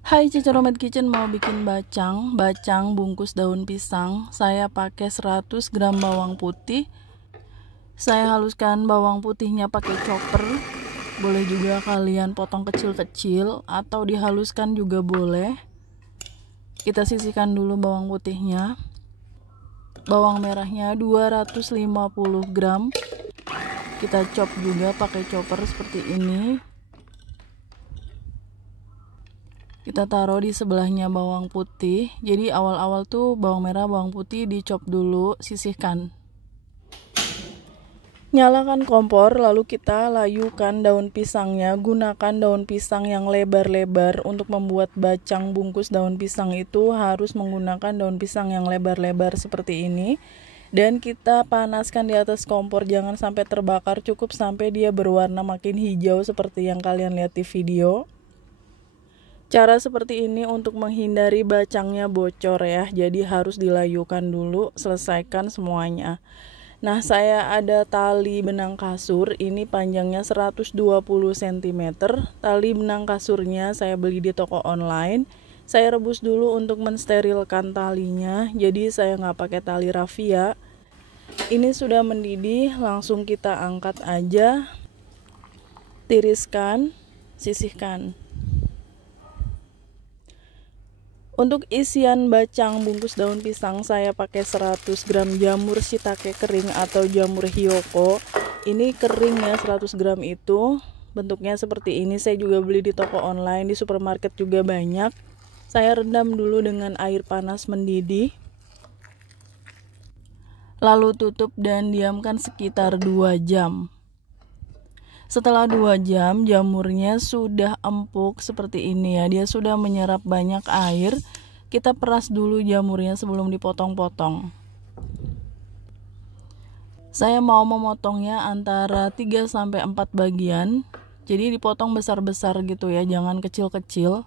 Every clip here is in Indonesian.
Hai Cica Romet Kitchen, mau bikin bacang bungkus daun pisang. Saya pakai 100 gram bawang putih. Saya haluskan bawang putihnya pakai chopper. Boleh juga kalian potong kecil-kecil atau dihaluskan juga boleh. Kita sisihkan dulu bawang putihnya. Bawang merahnya 250 gram. Kita chop juga pakai chopper seperti ini. Kita taruh di sebelahnya bawang putih. Jadi awal-awal tuh bawang merah, bawang putih dicop dulu, sisihkan. Nyalakan kompor, lalu kita layukan daun pisangnya. Gunakan daun pisang yang lebar-lebar. Untuk membuat bacang bungkus daun pisang itu harus menggunakan daun pisang yang lebar-lebar seperti ini. Dan kita panaskan di atas kompor, jangan sampai terbakar, cukup sampai dia berwarna makin hijau seperti yang kalian lihat di video. Cara seperti ini untuk menghindari bacangnya bocor ya, jadi harus dilayukan dulu, selesaikan semuanya. Nah, saya ada tali benang kasur, ini panjangnya 120 cm. Tali benang kasurnya saya beli di toko online. Saya rebus dulu untuk mensterilkan talinya, jadi saya nggak pakai tali rafia. Ini sudah mendidih, langsung kita angkat aja, tiriskan, sisihkan. Untuk isian bacang bungkus daun pisang, saya pakai 100 gram jamur shiitake kering atau jamur hiyoko. Ini kering ya, 100 gram itu. Bentuknya seperti ini, saya juga beli di toko online, di supermarket juga banyak. Saya rendam dulu dengan air panas mendidih. Lalu tutup dan diamkan sekitar 2 jam. Setelah 2 jam, jamurnya sudah empuk seperti ini ya. Dia sudah menyerap banyak air. Kita peras dulu jamurnya sebelum dipotong-potong. Saya mau memotongnya antara 3-4 bagian. Jadi dipotong besar-besar gitu ya, jangan kecil-kecil.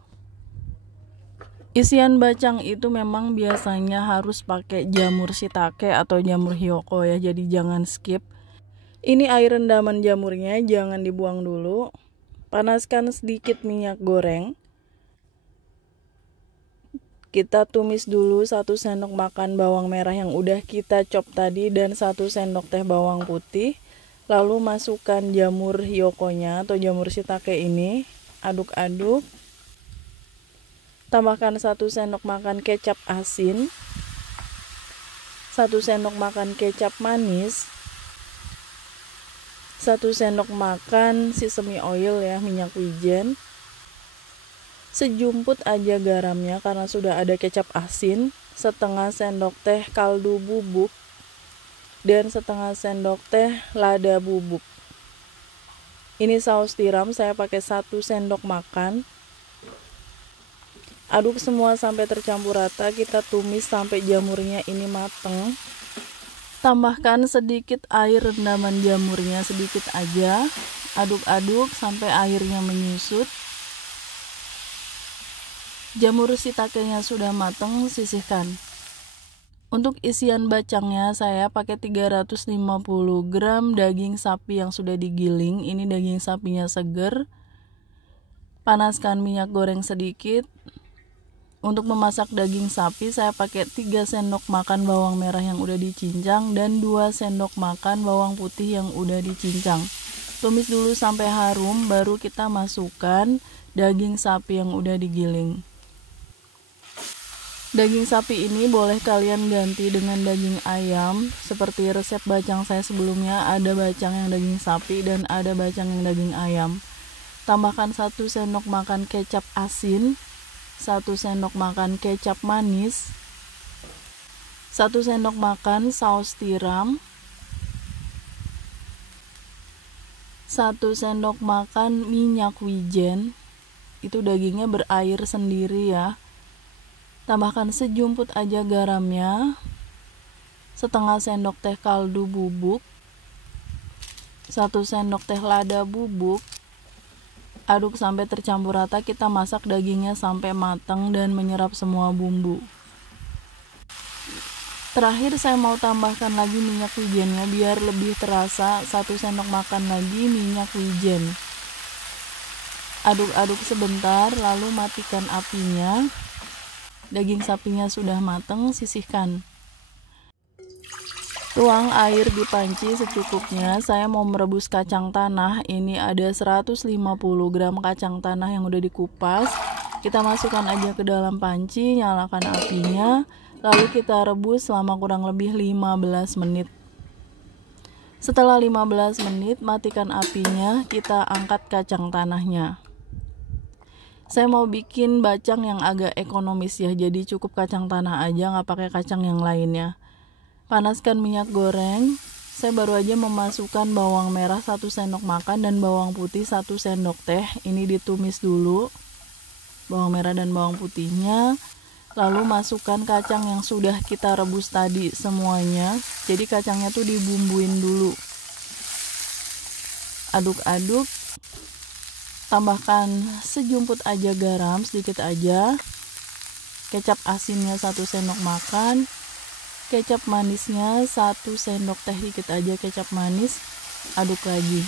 Isian bacang itu memang biasanya harus pakai jamur shiitake atau jamur hiyoko ya, jadi jangan skip. Ini air rendaman jamurnya, jangan dibuang dulu. Panaskan sedikit minyak goreng. Kita tumis dulu 1 sendok makan bawang merah yang udah kita chop tadi dan 1 sendok teh bawang putih. Lalu masukkan jamur hiyokonya atau jamur shiitake ini. Aduk-aduk. Tambahkan 1 sendok makan kecap asin, 1 sendok makan kecap manis, 1 sendok makan sesame oil ya, minyak wijen. Sejumput aja garamnya karena sudah ada kecap asin, setengah sendok teh kaldu bubuk, dan setengah sendok teh lada bubuk. Ini saus tiram, saya pakai 1 sendok makan. Aduk semua sampai tercampur rata, kita tumis sampai jamurnya ini mateng. Tambahkan sedikit air rendaman jamurnya, sedikit aja. Aduk-aduk sampai airnya menyusut. Jamur shiitakenya sudah mateng, sisihkan. Untuk isian bacangnya saya pakai 350 gram daging sapi yang sudah digiling. Ini daging sapinya seger. Panaskan minyak goreng sedikit. Untuk memasak daging sapi saya pakai 3 sendok makan bawang merah yang udah dicincang dan 2 sendok makan bawang putih yang udah dicincang. Tumis dulu sampai harum, baru kita masukkan daging sapi yang udah digiling. Daging sapi ini boleh kalian ganti dengan daging ayam. Seperti resep bacang saya sebelumnya, ada bacang yang daging sapi dan ada bacang yang daging ayam. Tambahkan 1 sendok makan kecap asin, 1 sendok makan kecap manis, 1 sendok makan saus tiram, 1 sendok makan minyak wijen. Itu dagingnya berair sendiri ya. Tambahkan sejumput aja garamnya, setengah sendok teh kaldu bubuk, 1 sendok teh lada bubuk. Aduk sampai tercampur rata, kita masak dagingnya sampai matang dan menyerap semua bumbu. Terakhir saya mau tambahkan lagi minyak wijennya biar lebih terasa, 1 sendok makan lagi minyak wijen. Aduk-aduk sebentar, lalu matikan apinya. Daging sapinya sudah matang, sisihkan. Tuang air di panci secukupnya. Saya mau merebus kacang tanah. Ini ada 150 gram kacang tanah yang udah dikupas. Kita masukkan aja ke dalam panci, nyalakan apinya. Lalu kita rebus selama kurang lebih 15 menit. Setelah 15 menit, matikan apinya, kita angkat kacang tanahnya. Saya mau bikin bacang yang agak ekonomis ya, jadi cukup kacang tanah aja, nggak pakai kacang yang lainnya. Panaskan minyak goreng. Saya baru aja memasukkan bawang merah 1 sendok makan dan bawang putih 1 sendok teh. Ini ditumis dulu, bawang merah dan bawang putihnya. Lalu masukkan kacang yang sudah kita rebus tadi semuanya. Jadi kacangnya tuh dibumbuin dulu. Aduk-aduk. Tambahkan sejumput aja garam, sedikit aja. Kecap asinnya 1 sendok makan. Kecap manisnya 1 sendok teh, dikit aja kecap manis. Aduk lagi.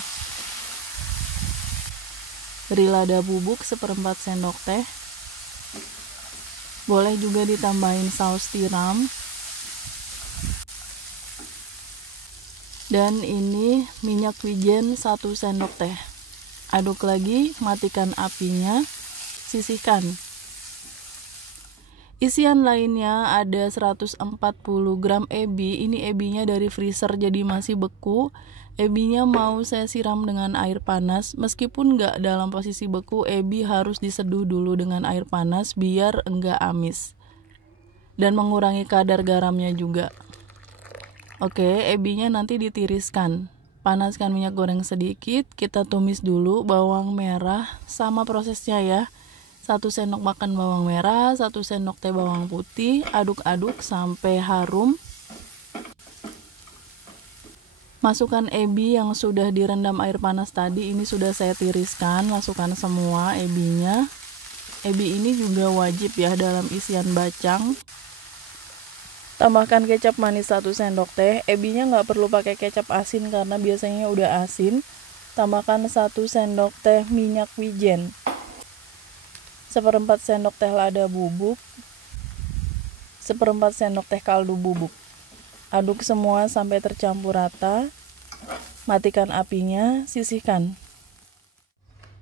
Beri lada bubuk 1/4 sendok teh. Boleh juga ditambahin saus tiram. Dan ini minyak wijen 1 sendok teh. Aduk lagi, matikan apinya, sisihkan. Isian lainnya ada 140 gram ebi. Ini ebinya dari freezer jadi masih beku. Ebinya mau saya siram dengan air panas. Meskipun nggak dalam posisi beku, ebi harus diseduh dulu dengan air panas biar enggak amis. Dan mengurangi kadar garamnya juga. Oke, ebinya nanti ditiriskan. Panaskan minyak goreng sedikit, kita tumis dulu bawang merah, sama prosesnya ya. 1 sendok makan bawang merah, 1 sendok teh bawang putih, aduk-aduk sampai harum. Masukkan ebi yang sudah direndam air panas tadi, ini sudah saya tiriskan, masukkan semua ebinya. Ebi ini juga wajib ya dalam isian bacang. Tambahkan kecap manis 1 sendok teh. Ebinya nggak perlu pakai kecap asin karena biasanya udah asin. Tambahkan 1 sendok teh minyak wijen. 1/4 sendok teh lada bubuk. 1/4 sendok teh kaldu bubuk. Aduk semua sampai tercampur rata. Matikan apinya, sisihkan.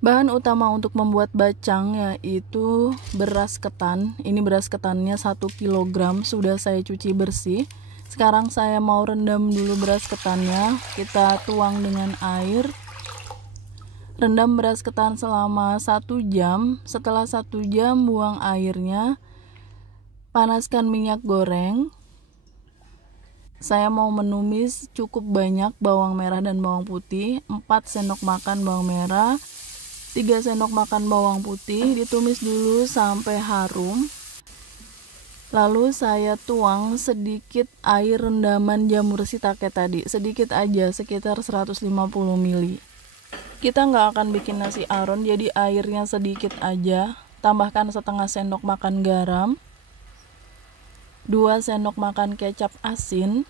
Bahan utama untuk membuat bacang yaitu beras ketan. Ini beras ketannya 1 kg, sudah saya cuci bersih. Sekarang saya mau rendam dulu beras ketannya. Kita tuang dengan air. Rendam beras ketan selama 1 jam. Setelah 1 jam buang airnya. Panaskan minyak goreng. Saya mau menumis cukup banyak bawang merah dan bawang putih. 4 sendok makan bawang merah, 3 sendok makan bawang putih, ditumis dulu sampai harum. Lalu saya tuang sedikit air rendaman jamur shiitake tadi, sedikit aja, sekitar 150 ml. Kita nggak akan bikin nasi aron, jadi airnya sedikit aja. Tambahkan setengah sendok makan garam, 2 sendok makan kecap asin,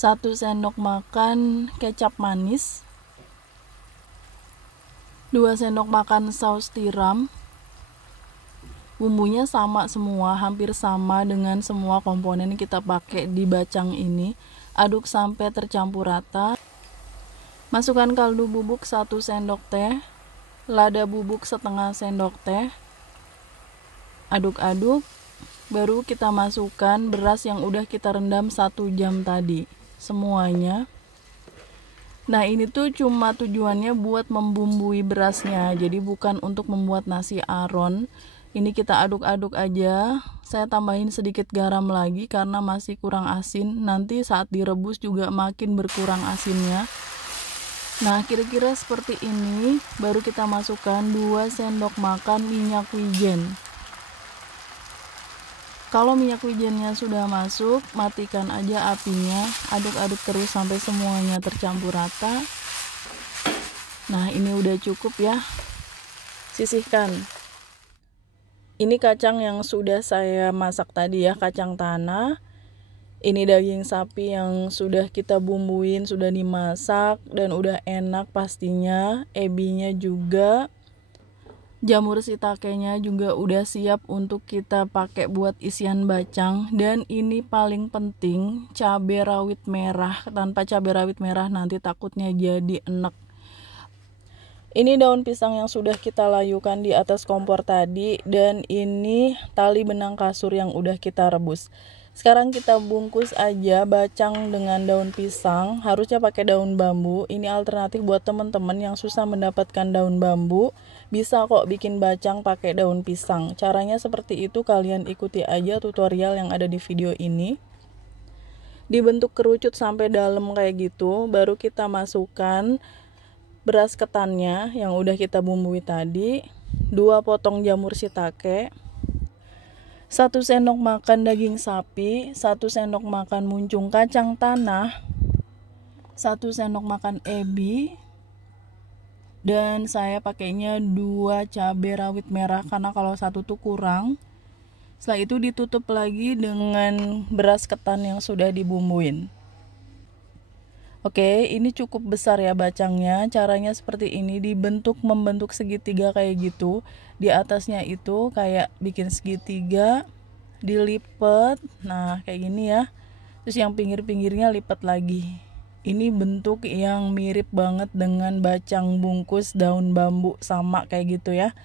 1 sendok makan kecap manis, 2 sendok makan saus tiram. Bumbunya sama semua, hampir sama dengan semua komponen yang kita pakai di bacang ini. Aduk sampai tercampur rata. Masukkan kaldu bubuk 1 sendok teh, lada bubuk setengah sendok teh. Aduk-aduk, baru kita masukkan beras yang udah kita rendam 1 jam tadi, semuanya. Nah, ini tuh cuma tujuannya buat membumbui berasnya, jadi bukan untuk membuat nasi aron. Ini kita aduk-aduk aja. Saya tambahin sedikit garam lagi karena masih kurang asin. Nanti saat direbus juga makin berkurang asinnya. Nah, kira-kira seperti ini. Baru kita masukkan 2 sendok makan minyak wijen. Kalau minyak wijennya sudah masuk, matikan aja apinya, aduk-aduk terus sampai semuanya tercampur rata. Nah, ini udah cukup ya. Sisihkan. Ini kacang yang sudah saya masak tadi ya, kacang tanah. Ini daging sapi yang sudah kita bumbuin, sudah dimasak dan udah enak pastinya. Ebinya juga, jamur shiitakenya juga udah siap untuk kita pakai buat isian bacang. Dan ini paling penting, cabai rawit merah. Tanpa cabai rawit merah nanti takutnya jadi enek. Ini daun pisang yang sudah kita layukan di atas kompor tadi, dan ini tali benang kasur yang udah kita rebus. Sekarang kita bungkus aja bacang dengan daun pisang, harusnya pakai daun bambu. Ini alternatif buat teman-teman yang susah mendapatkan daun bambu, bisa kok bikin bacang pakai daun pisang. Caranya seperti itu, kalian ikuti aja tutorial yang ada di video ini. Dibentuk kerucut sampai dalam kayak gitu, baru kita masukkan beras ketannya yang udah kita bumbui tadi, 2 potong jamur shiitake, 1 sendok makan daging sapi, 1 sendok makan muncung kacang tanah, 1 sendok makan ebi, dan saya pakainya 2 cabai rawit merah karena kalau 1 tuh kurang. Setelah itu ditutup lagi dengan beras ketan yang sudah dibumbuin. Oke, ini cukup besar ya bacangnya. Caranya seperti ini, membentuk segitiga kayak gitu. Di atasnya itu kayak bikin segitiga, dilipat. Nah, kayak gini ya. Terus yang pinggir-pinggirnya lipat lagi. Ini bentuk yang mirip banget dengan bacang bungkus daun bambu, sama kayak gitu ya.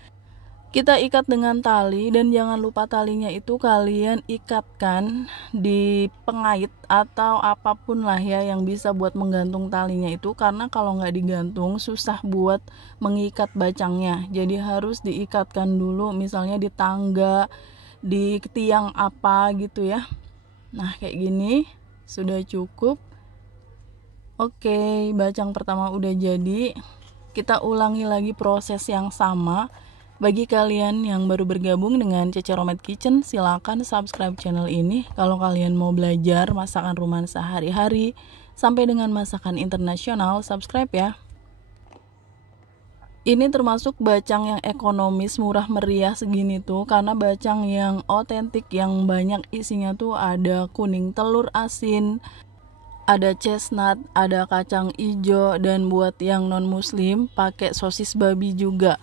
Kita ikat dengan tali, dan jangan lupa talinya itu kalian ikatkan di pengait atau apapun lah ya yang bisa buat menggantung talinya itu, karena kalau nggak digantung susah buat mengikat bacangnya. Jadi harus diikatkan dulu, misalnya di tangga, di tiang apa gitu ya. Nah kayak gini sudah cukup. Oke, bacang pertama udah jadi. Kita ulangi lagi proses yang sama. Bagi kalian yang baru bergabung dengan Cece Romet Kitchen, silakan subscribe channel ini kalau kalian mau belajar masakan rumahan sehari-hari sampai dengan masakan internasional. Subscribe ya. Ini termasuk bacang yang ekonomis, murah meriah segini tuh, karena bacang yang otentik, yang banyak isinya tuh ada kuning telur asin, ada chestnut, ada kacang ijo, dan buat yang non muslim pakai sosis babi juga.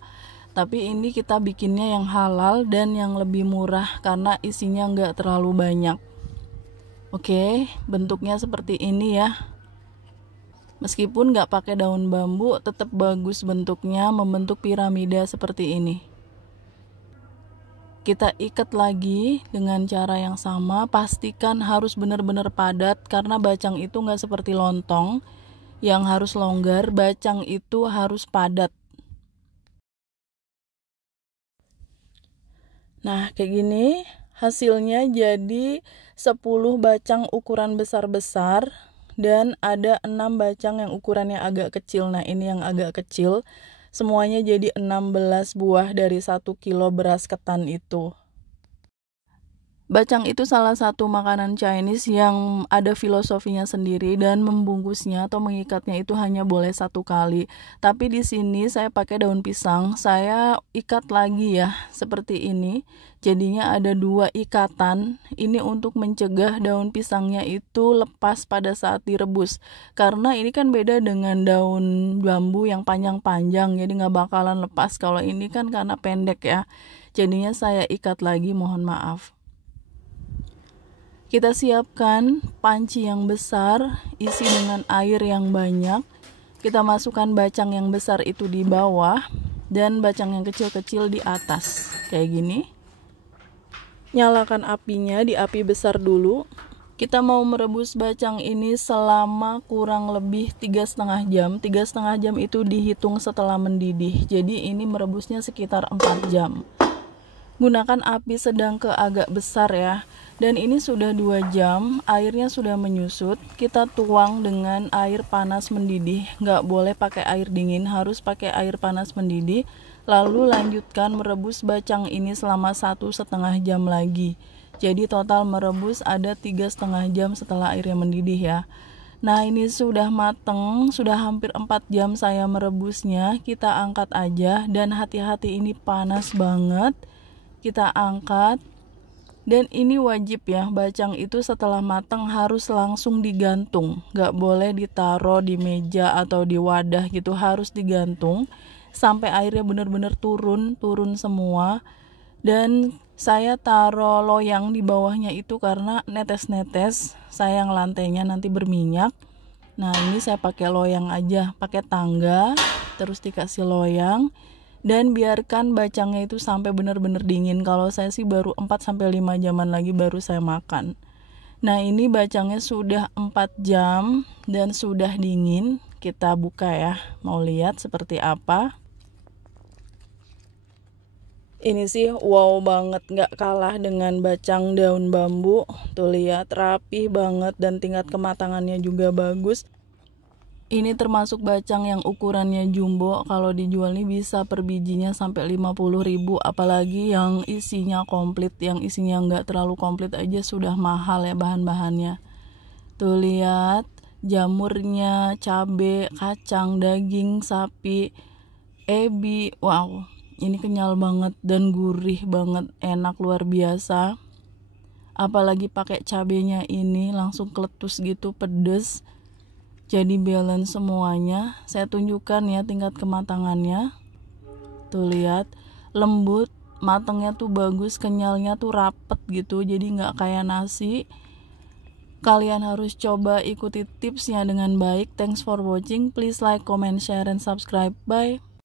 Tapi ini kita bikinnya yang halal dan yang lebih murah karena isinya nggak terlalu banyak. Oke, bentuknya seperti ini ya. Meskipun nggak pakai daun bambu, tetap bagus bentuknya, membentuk piramida seperti ini. Kita ikat lagi dengan cara yang sama. Pastikan harus benar-benar padat, karena bacang itu nggak seperti lontong yang harus longgar. Bacang itu harus padat. Nah kayak gini hasilnya, jadi 10 bacang ukuran besar-besar dan ada 6 bacang yang ukurannya agak kecil. Nah ini yang agak kecil, semuanya jadi 16 buah dari 1 kilo beras ketan itu. Bacang itu salah satu makanan Chinese yang ada filosofinya sendiri, dan membungkusnya atau mengikatnya itu hanya boleh 1 kali. Tapi di sini saya pakai daun pisang, saya ikat lagi ya seperti ini. Jadinya ada 2 ikatan. Ini untuk mencegah daun pisangnya itu lepas pada saat direbus. Karena ini kan beda dengan daun bambu yang panjang-panjang, jadi nggak bakalan lepas. Kalau ini kan karena pendek ya. Jadinya saya ikat lagi, mohon maaf. Kita siapkan panci yang besar, isi dengan air yang banyak. Kita masukkan bacang yang besar itu di bawah dan bacang yang kecil-kecil di atas. Kayak gini. Nyalakan apinya di api besar dulu. Kita mau merebus bacang ini selama kurang lebih 3,5 jam. 3,5 jam itu dihitung setelah mendidih. Jadi ini merebusnya sekitar 4 jam. Gunakan api sedang ke agak besar ya. Dan ini sudah 2 jam, airnya sudah menyusut. Kita tuang dengan air panas mendidih. Nggak boleh pakai air dingin, harus pakai air panas mendidih. Lalu lanjutkan merebus bacang ini selama 1,5 jam lagi. Jadi total merebus ada 3,5 jam setelah airnya mendidih ya. Nah ini sudah mateng, sudah hampir 4 jam saya merebusnya. Kita angkat aja, dan hati-hati ini panas banget. Kita angkat. Dan ini wajib ya, bacang itu setelah matang harus langsung digantung, gak boleh ditaruh di meja atau di wadah gitu, harus digantung sampai airnya benar-benar turun semua. Dan saya taruh loyang di bawahnya itu karena netes-netes, sayang lantainya nanti berminyak. Nah ini saya pakai loyang aja, pakai tangga, terus dikasih loyang. Dan biarkan bacangnya itu sampai benar-benar dingin. Kalau saya sih baru 4-5 jaman lagi baru saya makan. Nah ini bacangnya sudah 4 jam dan sudah dingin. Kita buka ya, mau lihat seperti apa. Ini sih wow banget, gak kalah dengan bacang daun bambu. Tuh lihat, rapi banget dan tingkat kematangannya juga bagus. Ini termasuk bacang yang ukurannya jumbo, kalau dijual nih bisa per bijinya sampai 50.000, apalagi yang isinya komplit, yang isinya nggak terlalu komplit aja sudah mahal ya bahan-bahannya. Tuh lihat, jamurnya, cabe, kacang, daging sapi, ebi, wow, ini kenyal banget dan gurih banget, enak luar biasa. Apalagi pakai cabenya ini langsung keletus gitu, pedes. Jadi balance semuanya. Saya tunjukkan ya tingkat kematangannya. Tuh lihat, lembut, matangnya tuh bagus, kenyalnya tuh rapet gitu, jadi nggak kayak nasi. Kalian harus coba ikuti tipsnya dengan baik. Thanks for watching. Please like, comment, share, and subscribe. Bye.